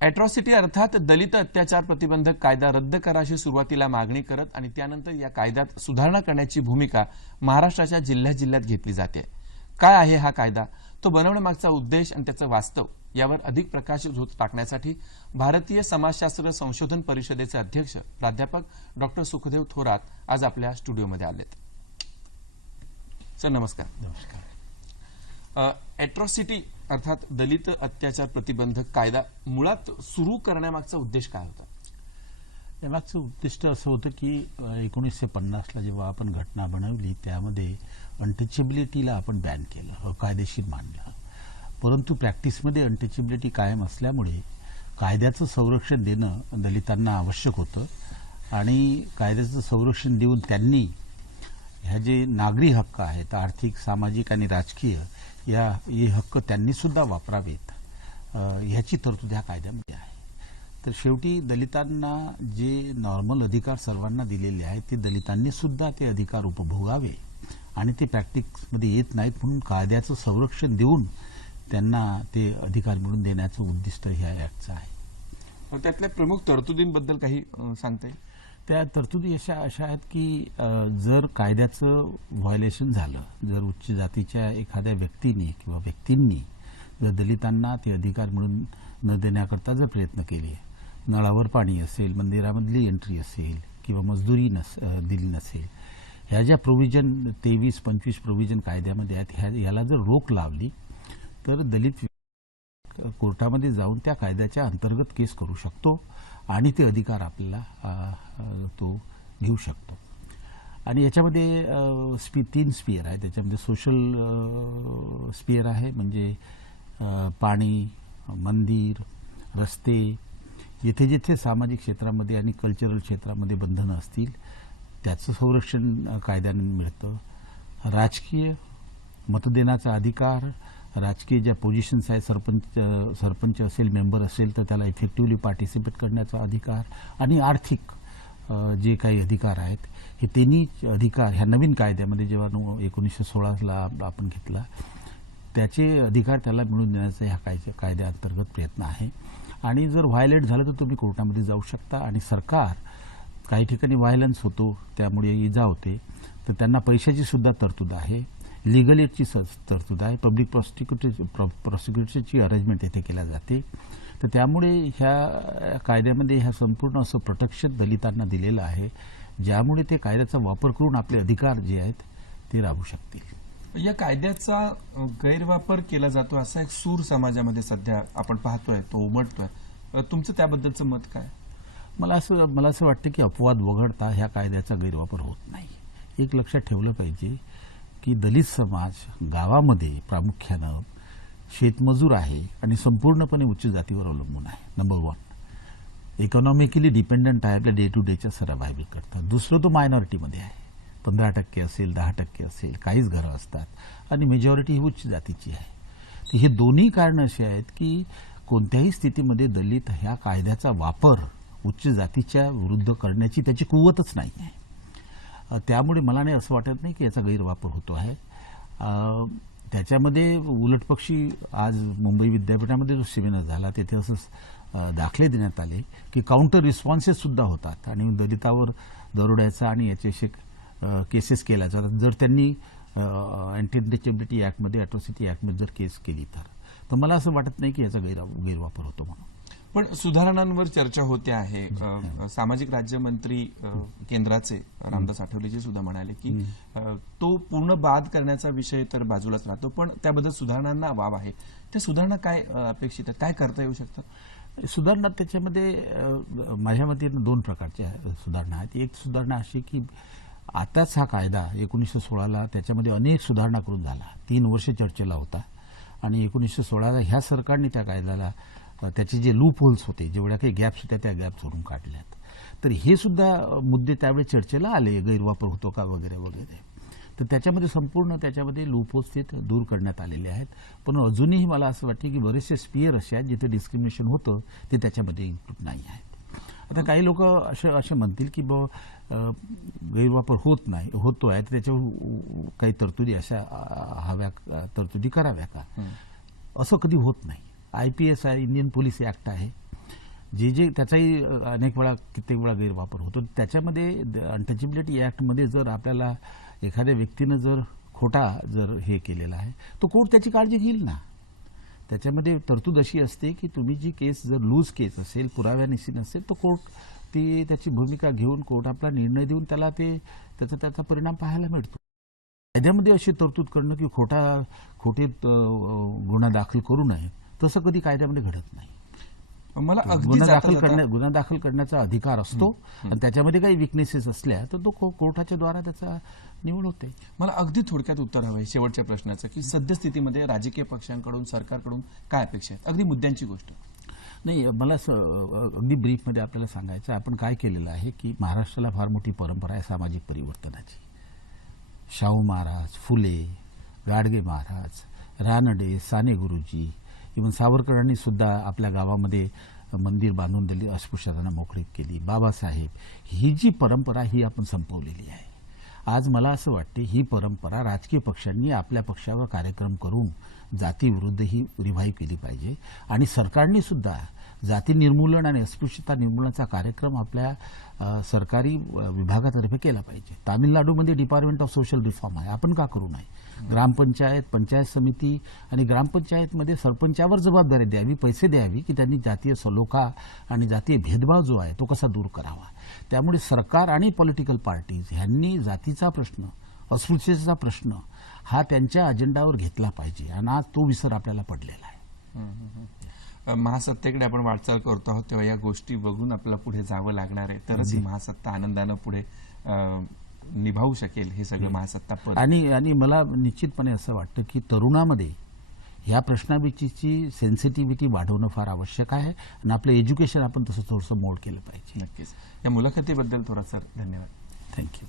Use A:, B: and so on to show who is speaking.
A: Atrocity अर्थात दलित अत्याचार प्रतिबंधक कायदा रद्द करा अशी सुरुवातीला मागणी करत आणि त्यानंतर या कायद्यात सुधारणा करण्याची भूमिका महाराष्ट्राच्या जिल्ह्यात जिल्ह्यात घेतली जाते. काय आहे हा कायदा? तो बनवण्यामागचा उद्देश आणि त्याचं वास्तव यावर अधिक प्रकाश झोत टाकण्यासाठी भारतीय समाजशास्त्र संशोधन परिषदेचे अध्यक्ष प्राध्यापक डॉक्टर सुखदेव थोरात आज आपल्या स्टुडिओमध्ये आलेत. सर नमस्कार.
B: नमस्कार.
A: अॅट्रॉसिटी अर्थात दलित अत्याचार प्रतिबंधक कायदा मुळात सुरू करण्यामागचा उद्देश काय होता?
B: यामागचं उद्दिष्ट असं होतं की एकोणीसशे पन्नासला जेव्हा आपण घटना बनवली त्यामध्ये अनटचेबिलिटीला आपण बॅन केलं कायदेशीर मानलं. परंतु प्रॅक्टिसमध्ये अनटचेबिलिटी कायम असल्यामुळे कायद्याचं संरक्षण देणं दलितांना आवश्यक होतं आणि कायद्याचं संरक्षण देऊन त्यांनी ह्या जे नागरी हक्क आहेत आर्थिक सामाजिक आणि राजकीय या हे हक्क त्यांनी सुद्धा वापरावेत. ह्याची तरतूद ह्या कायद्यामध्ये आहे. तर शेवटी दलितांना जे नॉर्मल अधिकार सर्वांना दिलेले आहेत ते दलितांनी सुद्धा ते अधिकार उपभोगावे आणि ते प्रॅक्टिसमध्ये येत नाहीत म्हणून कायद्याचं संरक्षण देऊन त्यांना ते अधिकार मिळून देण्याचं उद्दिष्ट ह्या ऍक्टचं आहे.
A: त्यातल्या प्रमुख तरतुदींबद्दल काही सांगता येईल?
B: त्या तरतुदी अशा अशा आहेत की जर कायद्याचं व्हायोलेशन झालं जर उच्च जातीच्या एखाद्या व्यक्तीने किंवा व्यक्तींनी जर दलितांना ते अधिकार मिळून न देण्याकरता जर प्रयत्न केले नळावर पाणी असेल मंदिरामधली एंट्री असेल किंवा मजदुरी नस दिली नसेल ह्या ज्या प्रोव्हिजन तेवीस पंचवीस प्रोव्हिजन कायद्यामध्ये आहेत ह्या ह्याला जर रोख लावली तर दलित कोर्टामध्ये जाऊन त्या कायद्याच्या अंतर्गत केस करू शकतो. आणि ते अधिकार आपल्याला तो घेऊ शकतो. आणि याच्यामध्ये स्पी तीन स्पियर आहे त्याच्यामध्ये सोशल स्पियर आहे म्हणजे पाणी मंदिर रस्ते जिथे जिथे सामाजिक क्षेत्रामध्ये आणि कल्चरल क्षेत्रामध्ये बंधनं असतील त्याचं संरक्षण कायद्याने मिळतं. राजकीय मतदेनाचा अधिकार राजकीय ज्या पोझिशन्स आहेत सरपंच सरपंच असेल मेंबर असेल तर त्याला इफेक्टिव्हली पार्टिसिपेट करण्याचा अधिकार आणि आर्थिक जे काही अधिकार आहेत हे त्यांनी अधिकार ह्या नवीन कायद्यामध्ये म्हणजे जेव्हा नो- एकोणीसशे सोळाला आपण घेतला त्याचे अधिकार त्याला मिळून देण्याचा ह्या कायद्या कायद्याअंतर्गत प्रयत्न आहे. आणि जर व्हायलेट झालं तर तुम्ही कोर्टामध्ये जाऊ शकता आणि सरकार काही ठिकाणी व्हायलन्स होतो त्यामुळे इजा होते तर त्यांना पैशाची सुद्धा तरतूद आहे. लिगल एडची तरतूद आहे. पब्लिक प्रॉसिक्युटर प्रॉसिक्युटरची अरेंजमेंट येथे केल्या जाते. तर त्यामुळे ह्या कायद्यामध्ये ह्या संपूर्ण असं प्रोटेक्शन दलितांना दिलेलं आहे. ज्यामुळे ते कायद्याचा वापर करून आपले अधिकार जे आहेत ते राबू शकतील.
A: या कायद्याचा गैरवापर केला जातो असा एक सूर समाजामध्ये सध्या आपण पाहतोय तो उमटतोय. तुमचं त्याबद्दलचं मत काय?
B: मला असं मला असं वाटतं की अपवाद वगळता ह्या कायद्याचा गैरवापर होत नाही. एक लक्षात ठेवलं पाहिजे की दलित समाज गावामध्ये प्रामुख्यानं शेतमजूर आहे आणि संपूर्णपणे उच्च जातीवर अवलंबून आहे. नंबर वन इकॉनॉमिकली डिपेंडंट आहे आपल्या डे टू डेच्या सर्वायवल करतात. दुसरं तो मायनॉरिटीमध्ये आहे. पंधरा टक्के असेल दहा टक्के असेल काहीच घरं असतात आणि मेजॉरिटी ही उच्च जातीची आहे. तर हे दोन्ही कारणं अशी आहेत की कोणत्याही स्थितीमध्ये दलित ह्या कायद्याचा वापर उच्च जातीच्या विरुद्ध करण्याची त्याची कुवतच नाही आहे त्यामुळे मला नाही असं वाटत नाही की याचा गैरवापर होतो आहे. त्याच्यामध्ये उलटपक्षी आज मुंबई विद्यापीठामध्ये जो सेमिनार झाला तेथे असं दाखले देण्यात आले की काउंटर रिस्पॉन्सेससुद्धा होतात. आणि दलितावर दरोड्याचा आणि याच्याशी केसेस केल्या जातात जर त्यांनी अँटी डिचेबिलिटी ॲक्टमध्ये अॅट्रॉसिटी ॲक्टमध्ये जर केस केली तर. तर मला असं वाटत नाही की याचा गैर गैरवापर होतो म्हणून.
A: पण सुधारणांवर चर्चा होते आहे. सामाजिक राज्यमंत्री केंद्राचे रामदास आठवलेजी सुद्धा म्हणाले की तो पूर्ण बाद करण्याचा विषय तर बाजूलाच राहतो पण त्याबद्दल सुधारणांना वाव आहे. त्या सुधारणा काय अपेक्षित आहेत? काय करता येऊ शकतं?
B: सुधारणा त्याच्यामध्ये माझ्या मते दोन प्रकारच्या सुधारणा आहेत. एक सुधारणा अशी की आताच हा कायदा एकोणीसशे सोळाला त्याच्यामध्ये अनेक सुधारणा करून झाला. तीन वर्ष चर्चेला होता. आणि एकोणीसशे सोळाला ह्या सरकारने त्या कायद्याला त्याचे जे लूप होल्स होते जेवढ्या काही गॅप्स होत्या त्या गॅप सोडून काढल्यात. तर हे सुद्धा मुद्दे त्यावेळी चर्चेला आले गैरवापर होतो का वगैरे वगैरे. तर त्याच्यामध्ये संपूर्ण त्याच्यामध्ये लूपहोल्स ते दूर करण्यात आलेले आहेत. पण अजूनही मला असं वाटते की बरेचसे स्पियर असे आहेत जिथे डिस्क्रिमिनेशन होतं ते त्याच्यामध्ये इन्क्लूड नाही आहेत. आता काही लोक असे असे म्हणतील की ब गैरवापर होत नाही होतो आहे. तर त्याच्यावर काही तरतुदी अशा हव्या तरतुदी कराव्या का? असं कधी होत नाही. आय पी एस आहे इंडियन पोलीस ऍक्ट आहे. जे जे त्याचाही अनेक वेळा कित्येक वेळा गैरवापर होतो. त्याच्यामध्ये अनटचेबिलिटी ऍक्टमध्ये जर आपल्याला एखाद्या व्यक्तीनं जर खोटा जर हे केलेला आहे तो कोर्ट त्याची काळजी घेईल ना? त्याच्यामध्ये तरतूद अशी असते की तुम्ही जी केस जर लूज केस असेल पुराव्यानिशी नसेल तर कोर्ट ती त्याची भूमिका घेऊन कोर्ट आपला निर्णय देऊन त्याला ते त्याचा त्याचा परिणाम पाहायला मिळतो. कायद्यामध्ये अशी तरतूद करणं की खोटा खोटे गुन्हा दाखल करू नये. तसं कधी कायद्यामध्ये घडत नाही.
A: मला
B: गुन्हा दाखल करण्या गुन्हा दाखल करण्याचा अधिकार असतो आणि त्याच्यामध्ये काही विकनेसेस असल्या तर तो को- कोर्टाच्या द्वारा त्याचा निवड होते.
A: मला अगदी थोडक्यात उत्तर हवं आहे शेवटच्या प्रश्नाचं की सद्यस्थितीमध्ये राजकीय पक्षांकडून सरकारकडून काय अपेक्षा आहेत? अगदी मुद्द्यांची गोष्ट.
B: नाही मला अगदी ब्रीफमध्ये आपल्याला सांगायचं आपण काय केलेलं आहे की महाराष्ट्राला फार मोठी परंपरा आहे सामाजिक परिवर्तनाची. शाहू महाराज फुले गाडगे महाराज रानडे साने गुरुजी इवन सावरकरांनी सुद्धा आपल्या गावामध्ये मंदिर बांधून दिली अस्पृश्यताना मोकळी केली. बाबासाहेब ही जी परंपरा ही आपण संपवलेली आहे. आज मला असं वाटते ही परंपरा राजकीय पक्षांनी आपल्या पक्षावर कार्यक्रम करून जातीविरुद्ध ही रिव्हाईव्ह केली पाहिजे. आणि सरकारने सुद्धा जाती निर्मूलन आणि अस्पृश्यता निर्मूलनाचा कार्यक्रम आपल्या सरकारी विभागातर्फे केला पाहिजे. तामिळनाडूमध्ये डिपार्टमेंट ऑफ सोशल रिफॉर्म आहे. आपण का करू नये ग्रामपंचायत पंचायत समिती आणि ग्रामपंचायतमध्ये सरपंचावर जबाबदारी द्यावी पैसे द्यावी की त्यांनी जातीय सलोखा आणि जातीय भेदभाव जो आहे तो कसा दूर करावा? त्यामुळे सरकार आणि पॉलिटिकल पार्टीज ह्यांनी जातीचा प्रश्न अस्पृश्यतेचा प्रश्न हा त्यांच्या अजेंडावर घेतला पाहिजे. आणि आज तो विसर आपल्याला पडलेला आहे.
A: महासत्तेकडे आपण वाटचाल करतो आहोत तेव्हा या गोष्टी बघून आपल्याला पुढे जावं लागणार आहे. तरच ही महासत्ता आनंदानं पुढे निभावू शकेल हे सगळं महासत्ता पद
B: आणि आणि मला निश्चितपणे असं वाटतं की तरुणामध्ये ह्या प्रश्नाविषयीची सेन्सिटिव्हिटी वाढवणं फार आवश्यक आहे आणि आपलं एज्युकेशन आपण तसं थोडंसं मोड केलं पाहिजे.
A: नक्कीच. या मुलाखतीबद्दल थोडा सर धन्यवाद
B: थँक्यू